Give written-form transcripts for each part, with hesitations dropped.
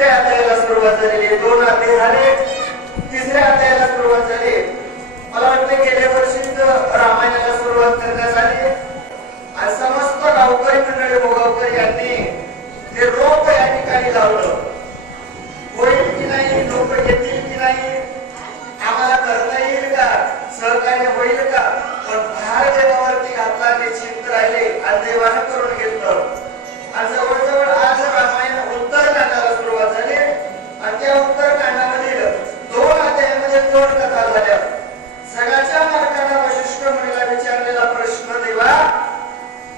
तिसऱ्या अध्यायाला सुरुवात झालेली आहे. 2 अध्याय झाले, तिसऱ्या अध्यायाला सुरुवात झाली. मला वाटतं गेल्या वर्षीच रामायणाला सुरुवात करण्यात आली आणि समस्त गावकरी मंडळी भोगावकर यांनी जे रोप या ठिकाणी लावलं. होईल की नाही, लोक येतील की नाही, आम्हाला करता येईल का, सहकार्य होईल का, पण भार देवावरती घातला ते चिंत राहिले आणि देवानं करून घेतलं. आणि जवळजवळ आज रामायण उत्तरकांडाला सुरुवात झाली आणि त्या उत्तरकांडामधील 2 अध्यायामध्ये 2 कथा झाल्या. जगाच्या मार्गाला वशिष्ठ मुनीला विचारलेला प्रश्न, देवा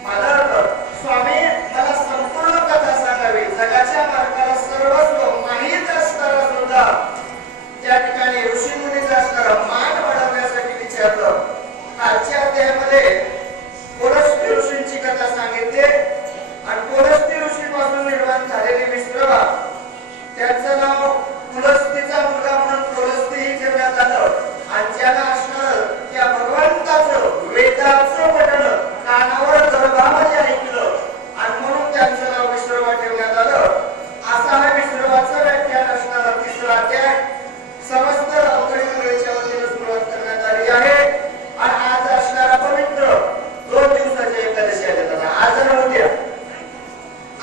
मालक स्वामी मला संपूर्ण कथा सांगावी. जगाच्या मार्गाला सर्वस्व माहीत असताना सुद्धा त्या ठिकाणी ऋषी मुनीचा असणारा मान वाढवण्यासाठी विचारलं. आजच्या अध्यायामध्ये पुलस्त्य ऋषींची कथा सांगितली आणि पुलस्त्य ऋषीपासून निर्माण झालेले विश्रवा, त्यांचं नाव पुलस्तीचा मुलगा म्हणून पुलस्ती ठेवण्यात आलं आणि ज्याला असणार त्या भगवंताचं वेदाचं पठण कानावर गर्भामध्ये ऐकलं आणि म्हणून त्यांचं नाव विश्रवा ठेवण्यात आलं. असा हा विश्रवाचं व्याख्यान असणारा 3रा अध्याय समस्त गावकरी मंडळीच्या वतीने सुरुवात करण्यात आली आहे. आणि आज असणारा पवित्र 2 दिवसाच्या एकादशी आहेत. आज आणि उद्या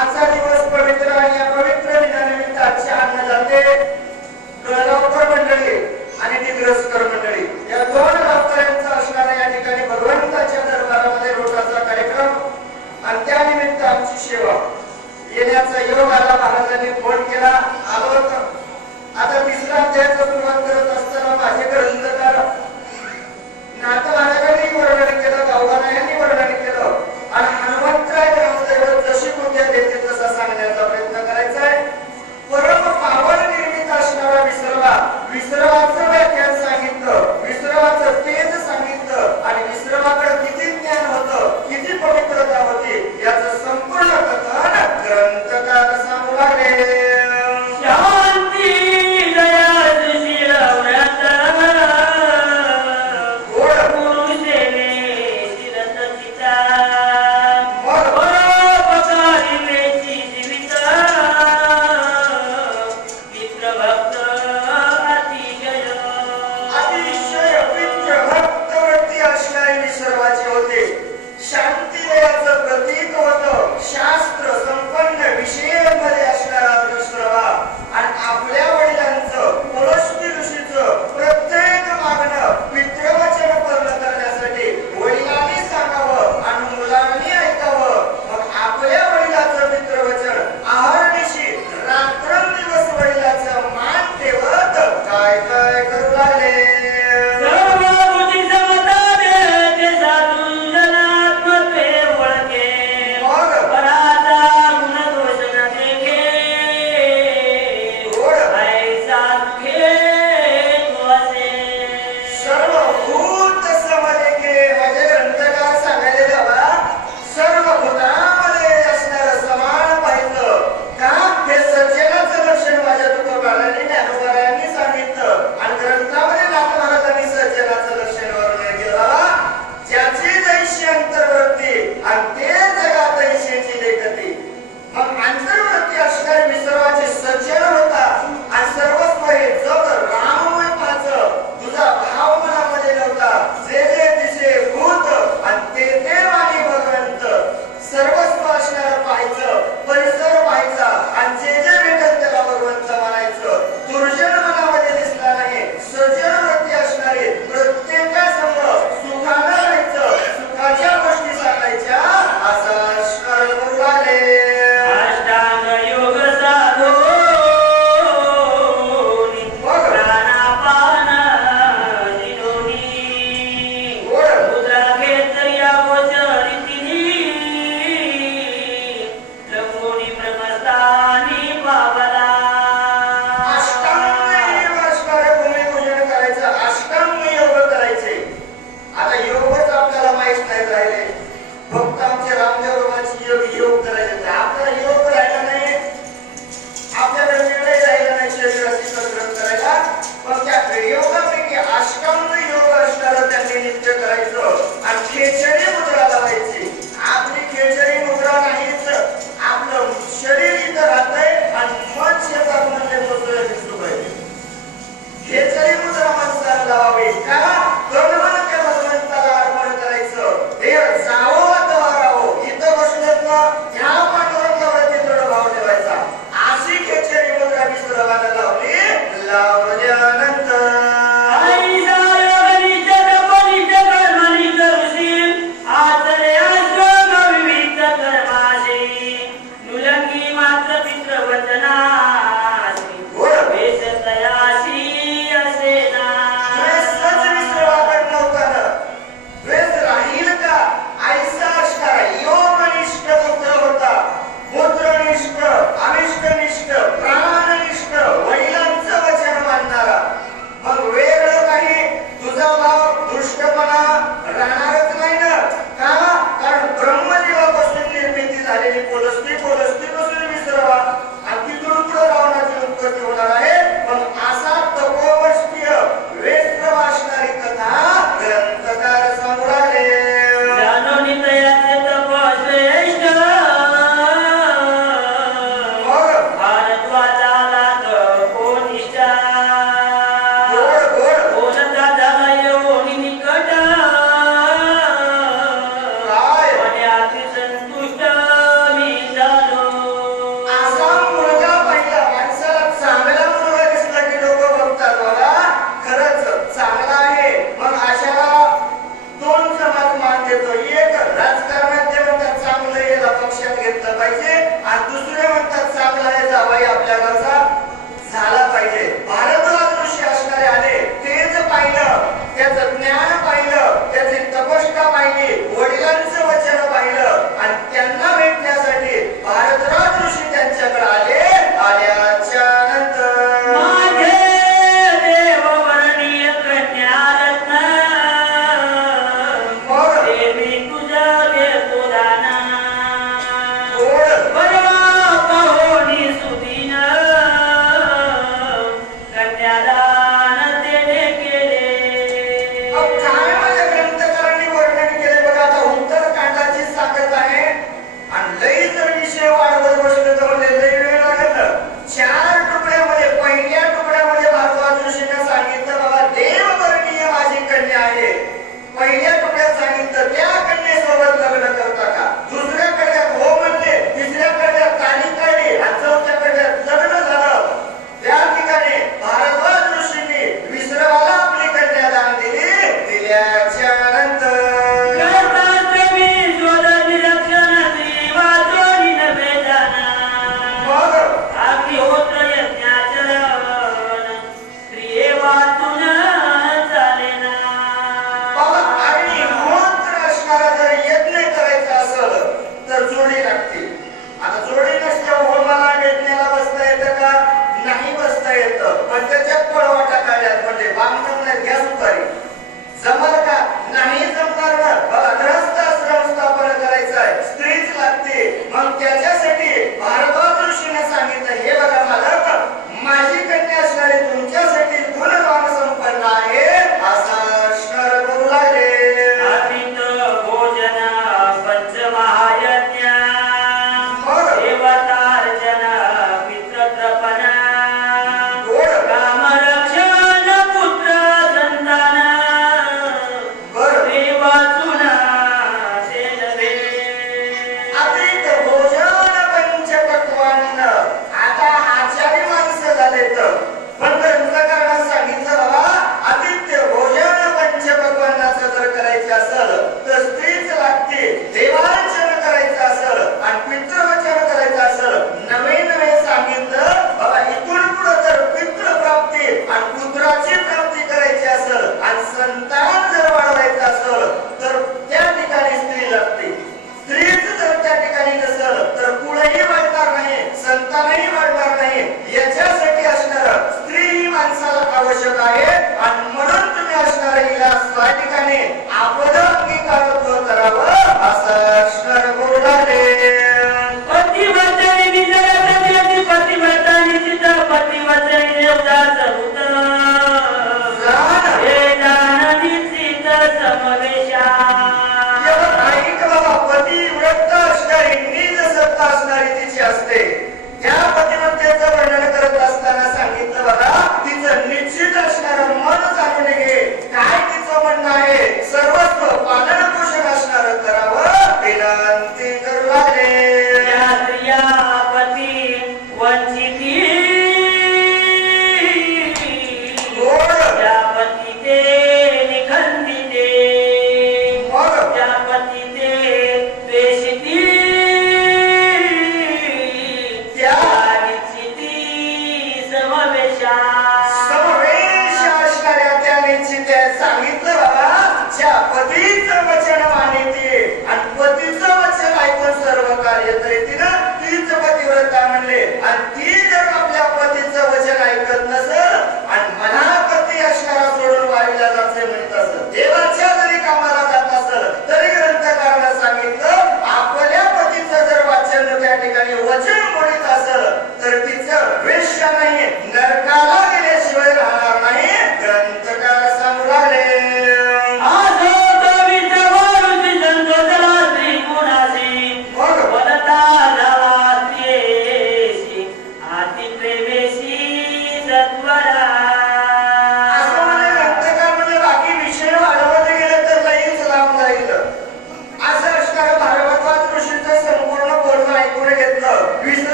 आजचा दिवस पवित्र आणि या पवित्र दिनानिमित्त आजचे अन्नदाते गावकर मंडळी आणि दिग्रसकर मंडळी या 2 गावकऱ्यांचा असणारा या ठिकाणी भगवंताच्या दरबारामध्ये रोटाचा कार्यक्रम आणि त्यानिमित्त आमची सेवा येण्याचा योग आला. महाराजांनी फोन केला, आलो होतो. आता 3रा अध्यायाची सुरुवात करत असताना माझे ग्रंथकार नाथ महाराजांनी वर्णन केलं, गावगाणा यांनी वर्णन केलं आणि हनुमंतराय ग्रामदैवत जशी पूजा देते तसा सांगण्याचा प्रयत्न करायचा आहे. परम पावन निर्मित असणारा विसर्वाचं व्याख्यान सांगितलं, विसर्वाचं तेज सांगितलं आणि विसर्वाकडे किती ज्ञान होतं, किती पवित्रता होती याचं संपूर्ण कथन ग्रंथकार सांगू लागले. शेतात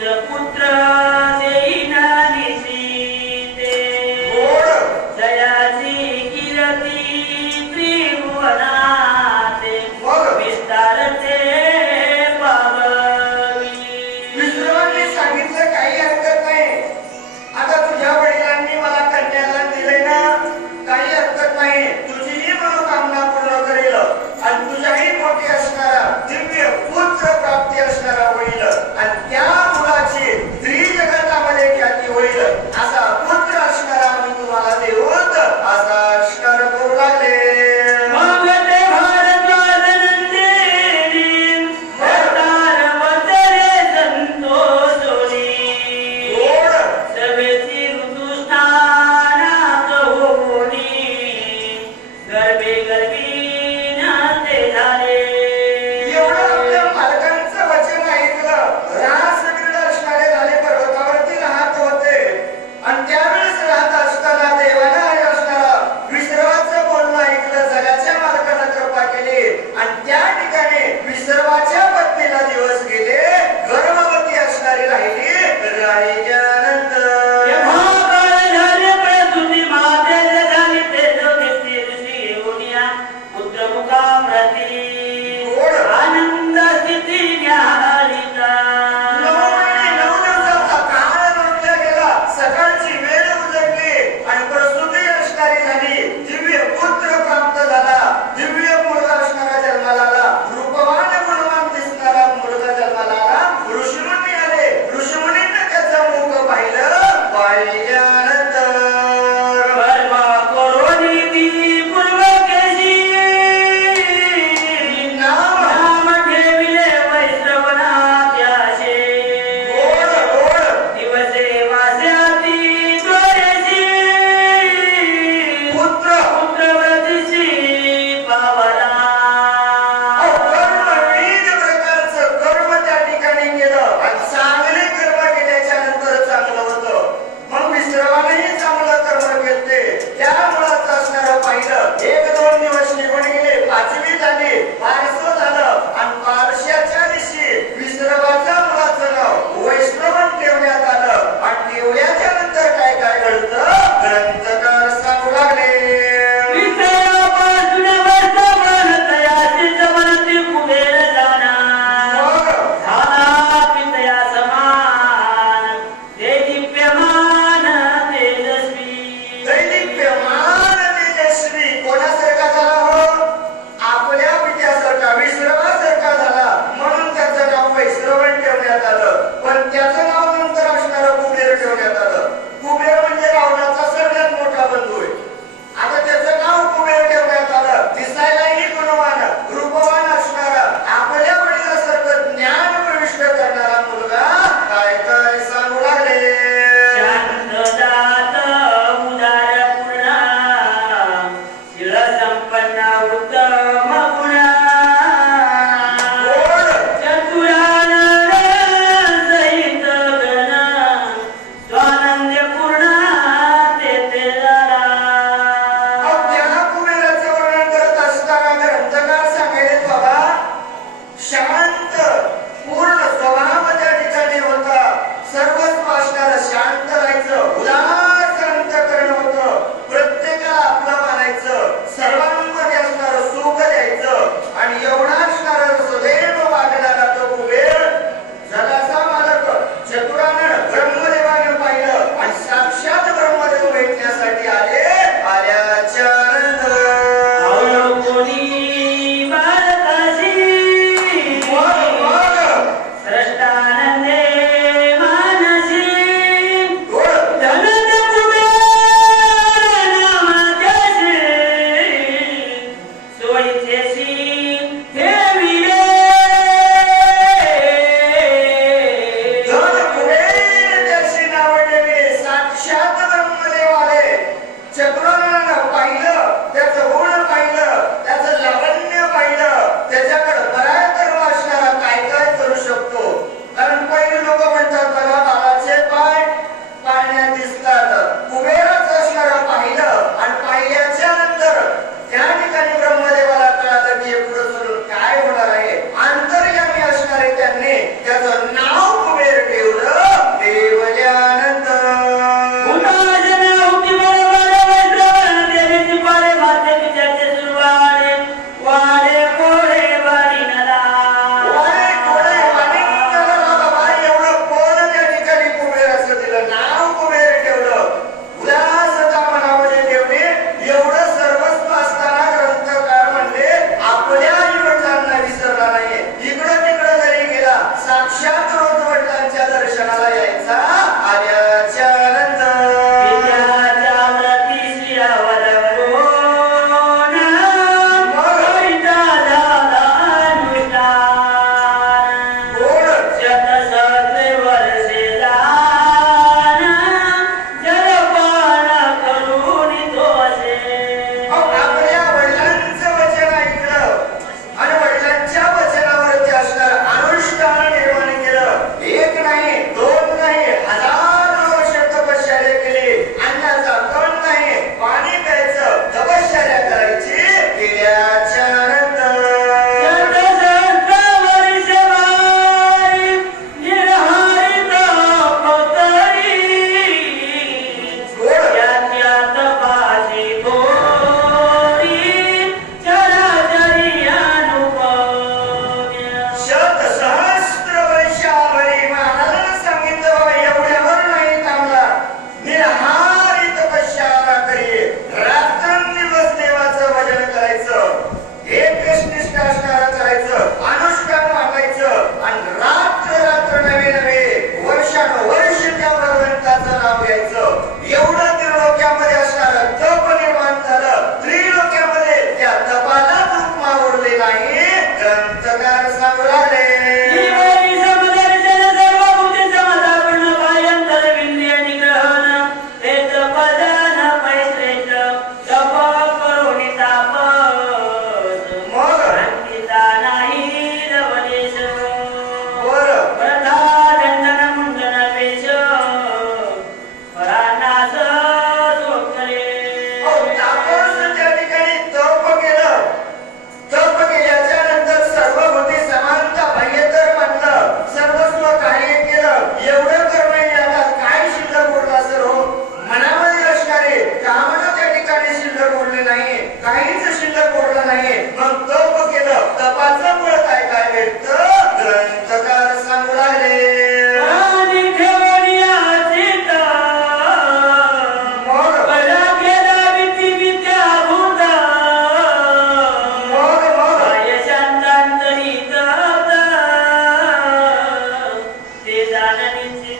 पुत्र देईना निशिते गोड जयाची कीर्ती त्रिभुवनाते मग विस्तारते पाववी विष्णूंनी सांगितलं काही हरकत नाही. आता तुझ्या वडिलांनी मला कन्यादान दिलंय ना, काही हरकत नाही. तुझीही मनोकामना पूर्ण करेल आणि तुझ्याही मोठी असणारा दिव्य पुत्र प्राप्ती असणारा होईल आणि त्या मुलाची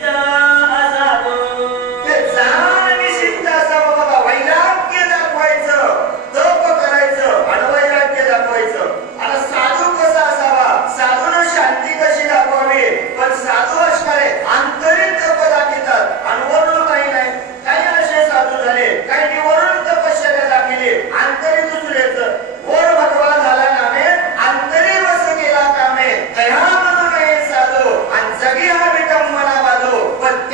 निश्चित असावं. ते जाण निश्चित असावं बाबा. वैराग्य दाखवायचं, तप करायचं आणि वैराग्य दाखवायचं. आता साधू कसा असावा? साधूनं शांती कशी दाखवावी? पण साधू असणारे आंतरिक तप दाखवतात आणि वरून काही नाही. काही असे साधू झाले, काही वरून तपश्चर्या दाखवली, आंतरिक दुसऱ्याचं. वर भगवा झाला नामे, अंतरी वस केला कामे, तया म्हणून हे साधू आणि जगी हा विटंबना बाधू. पण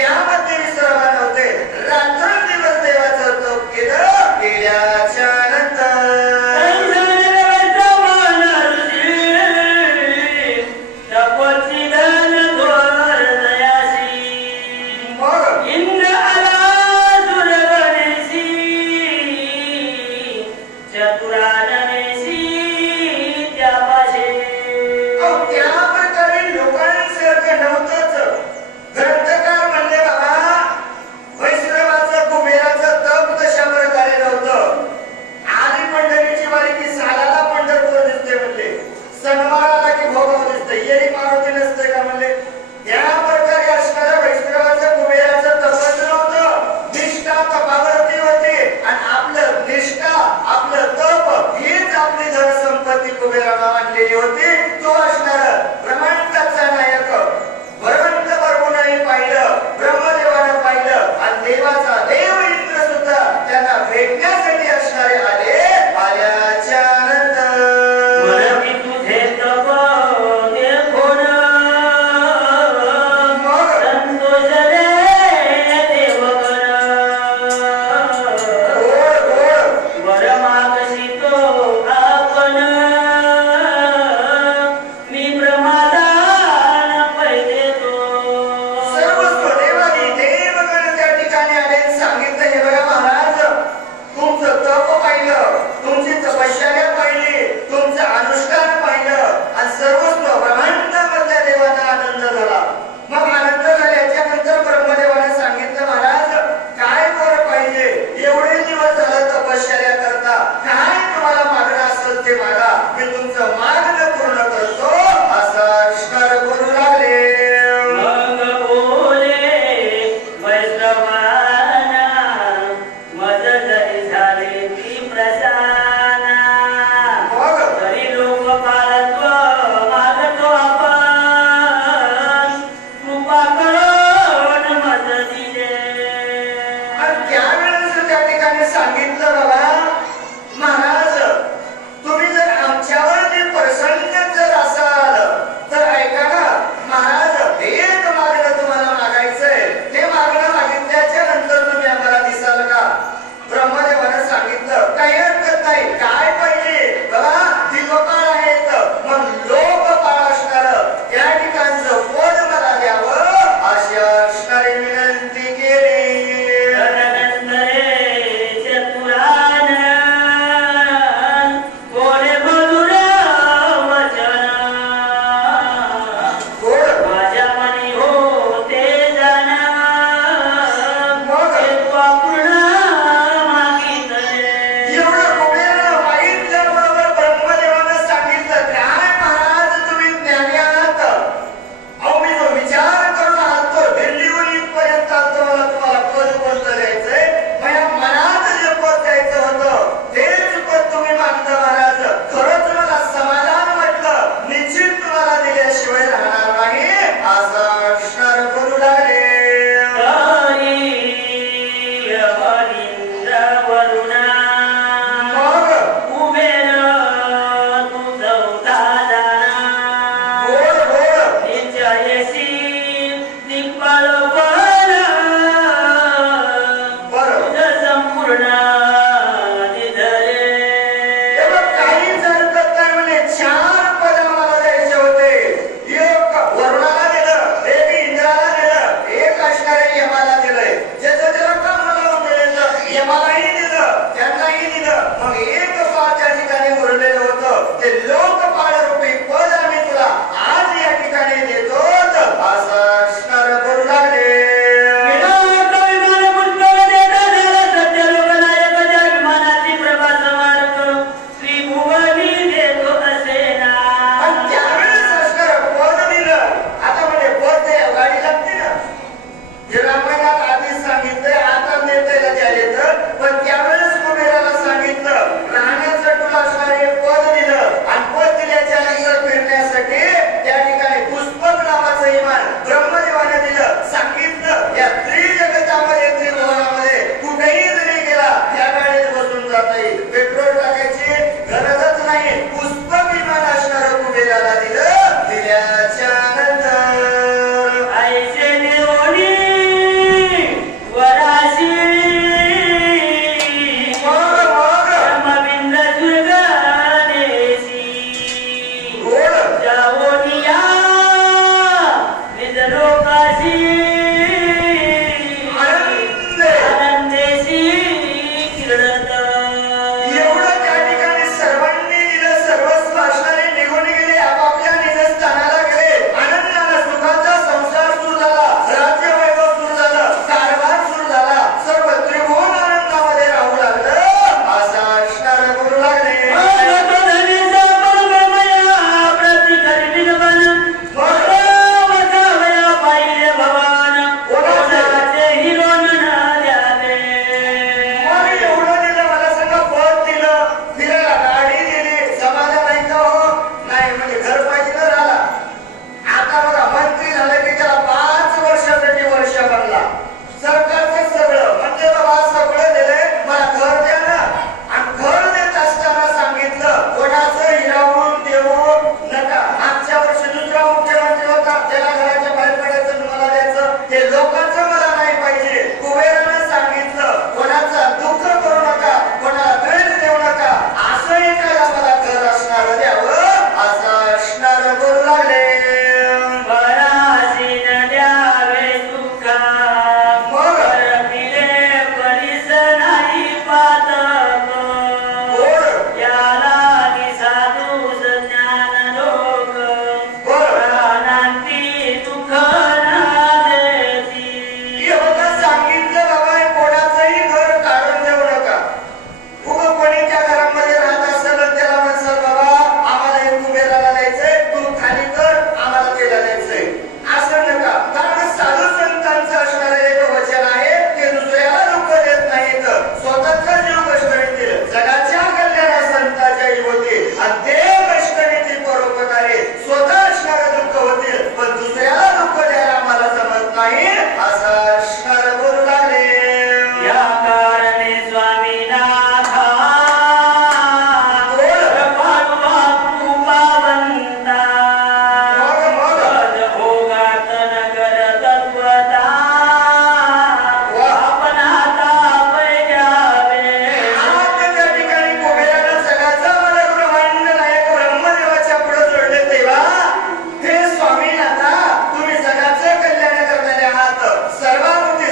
असा शर बोलू लागले. या कारणे स्वामीनाथा पाठवा कृपावंता मग भोगात नगर तत्वता आपण आता पैजावे. आता त्या ठिकाणी कुबेरानं जगाचं मला ब्रह्मांड नायक ब्रह्मदेवाच्या पुढे सोडले. तेव्हा हे स्वामीनाथा तुम्ही जगाचं कल्याण करणारे आहात. सर्वांची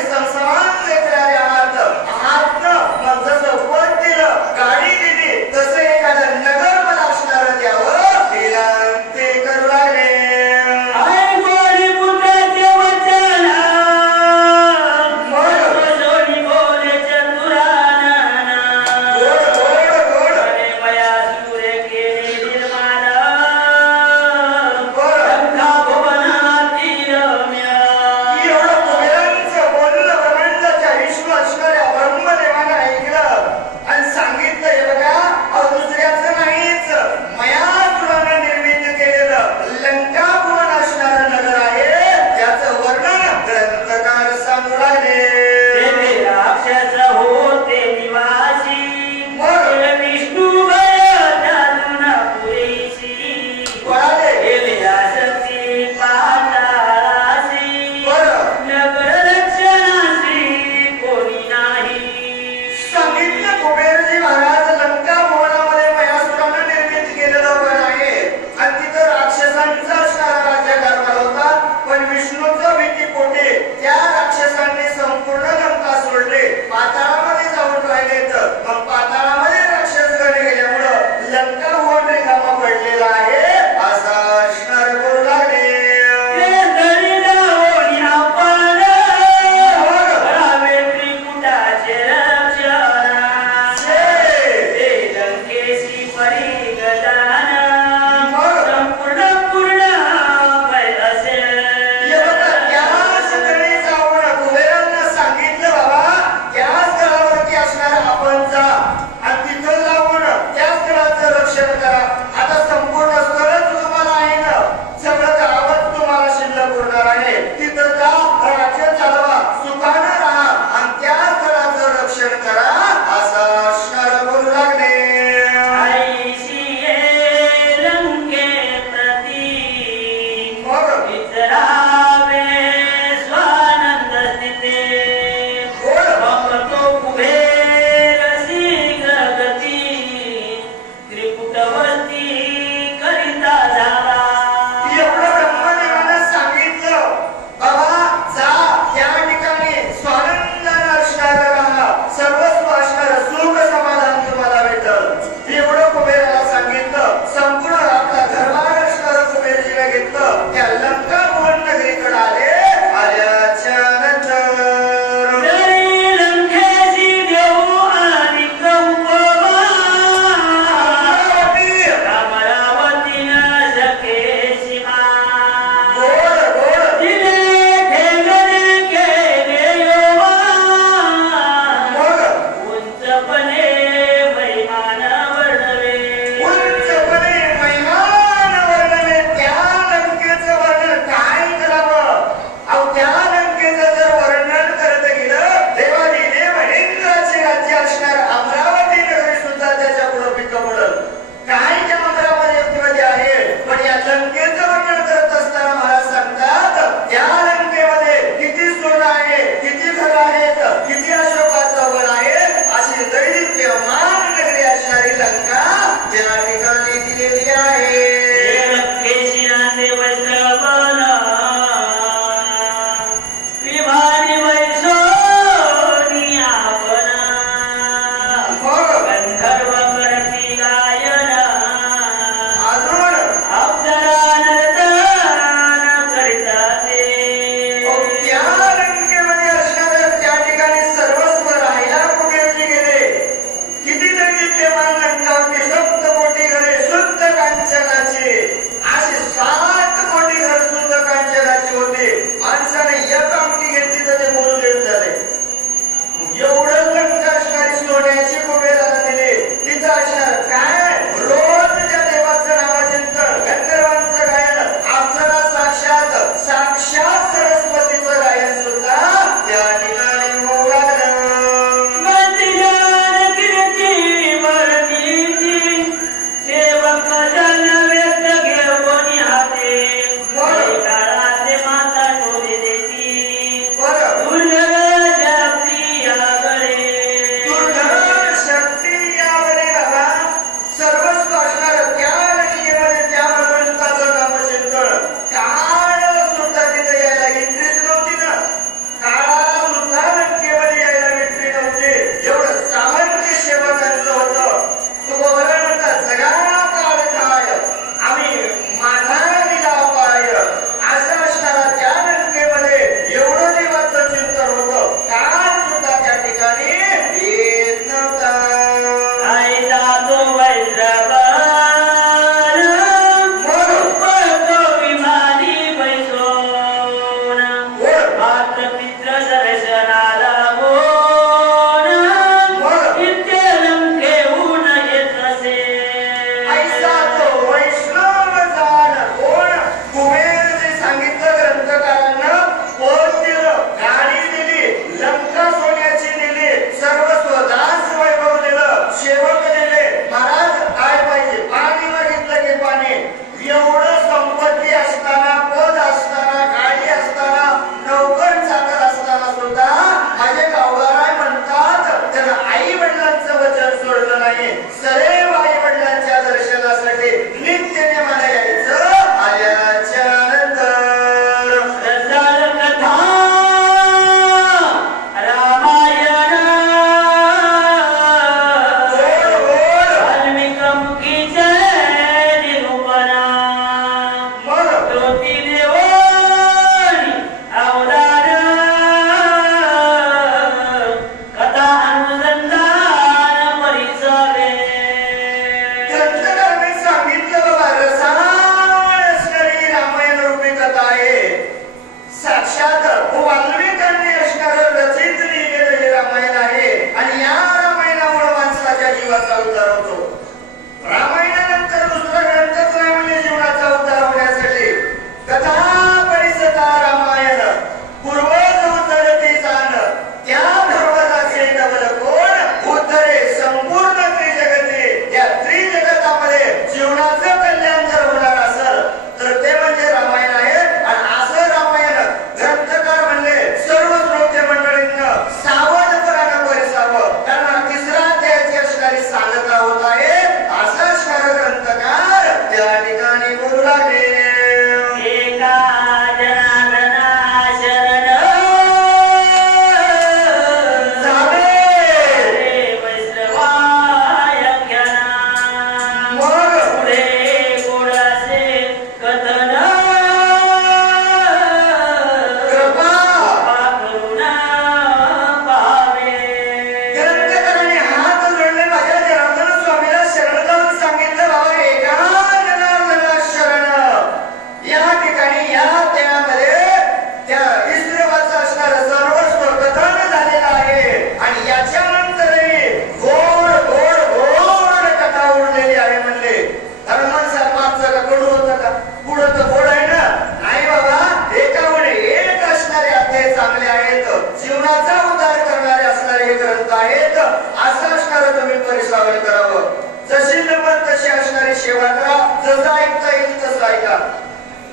तरी श्रावण करावं. जशी जमत तशी असणारी सेवा करा. जसं ऐकता येईल तसं ऐका.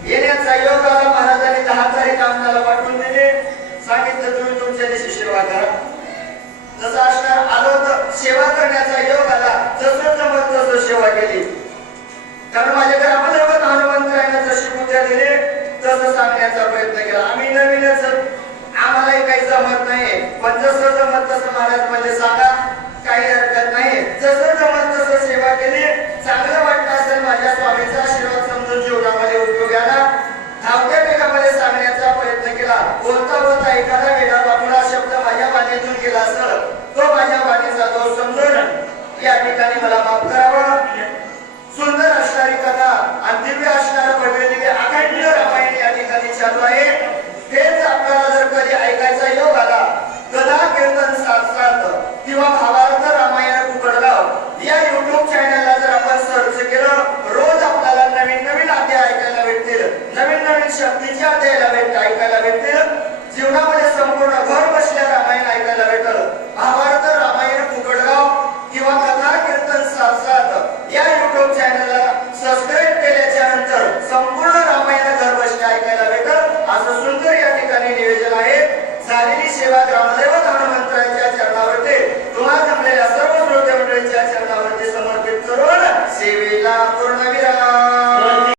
येण्याचा योग आला. महाराजांनी 10 तारीख आम्हाला पाठवून दिले. सांगितलं तुम्ही तुमच्या दिवशी सेवा करा. जसं असणार आलो तर सेवा करण्याचा योग आला. जसं जमत तसं सेवा केली. कारण माझ्या घरामध्ये हनुमंतरायनं जशी पूजा दिली तसं सांगण्याचा प्रयत्न केला. आम्ही नवीनच, आम्हालाही काही जमत नाही, पण जसं जमत तसं महाराज म्हणजे सांगा, काही हरकत नाही. जसं जमत तसं सेवा केली. चांगलं वाटलं असेल माझ्या स्वामीचा आशीर्वाद समजून जीवनामध्ये उपयोग आला. धावत्या वेगामध्ये सांगण्याचा प्रयत्न केला. बोलता बोलता एखादा वेगळा बाबूला शब्द माझ्या वाणीतून गेला असेल, तो माझ्या वाणीचा दोष समजून या ठिकाणी मला माफ करावा. सुंदर असणारी कथा आणि दिव्य असणारं भगवद्गीते अखंड रामायण या ठिकाणी चालू आहे. हेच आपल्याला जर कधी ऐकायचा योग आला, कथा कीर्तन साथ किंवा भावार्थ रामायण कुकडगाव या युट्यूब चॅनलला जर आपण सर्च केलं, रोज आपल्याला नवीन नवीन अध्याय ऐकायला भेटतील. नवीन नवीन शक्तीचे अध्याय ऐकायला भेटतील. जीवनामध्ये संपूर्ण घर बसल्या रामायण ऐकायला भेटल. भावार्थ रामायण कुकडगाव किंवा कथा कीर्तन साथ या युट्यूब चॅनलला सबस्क्राईब केल्याच्या नंतर संपूर्ण रामायण घर बसल्या ऐकायला भेटल. असं सुंदर या ठिकाणी नियोजन आहे. झालेली सेवा ग्राम